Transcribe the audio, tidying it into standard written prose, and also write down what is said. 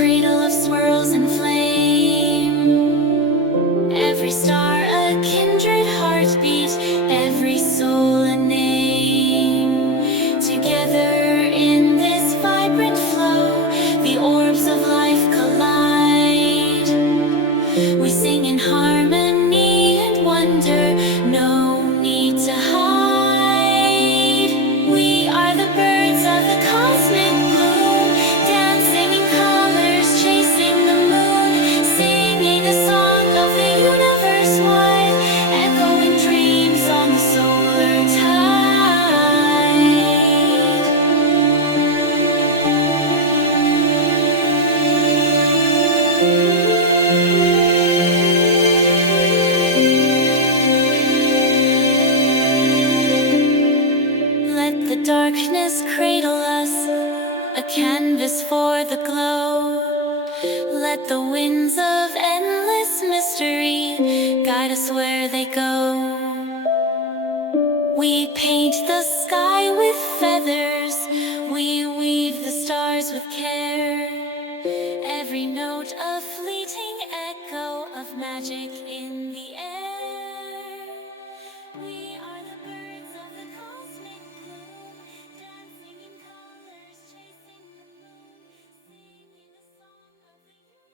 cradle of swirls and flame, every star a kindred heartbeat, every soul a name. Together in this vibrant flow, the orbs of life collide. We sing in harmony and wonder, no need to hide. We are the birds of the cosmic bloom, dancing in colors, chasing the moon, singing a song of the universe wide, echoing dreams on the solar tide. Let the darkness cradle us, a canvas for the glow. Let the winds of endless mystery guide us where they go. We paint the sky with feathers, we weave the stars with care. Every note a fleeting echo of magic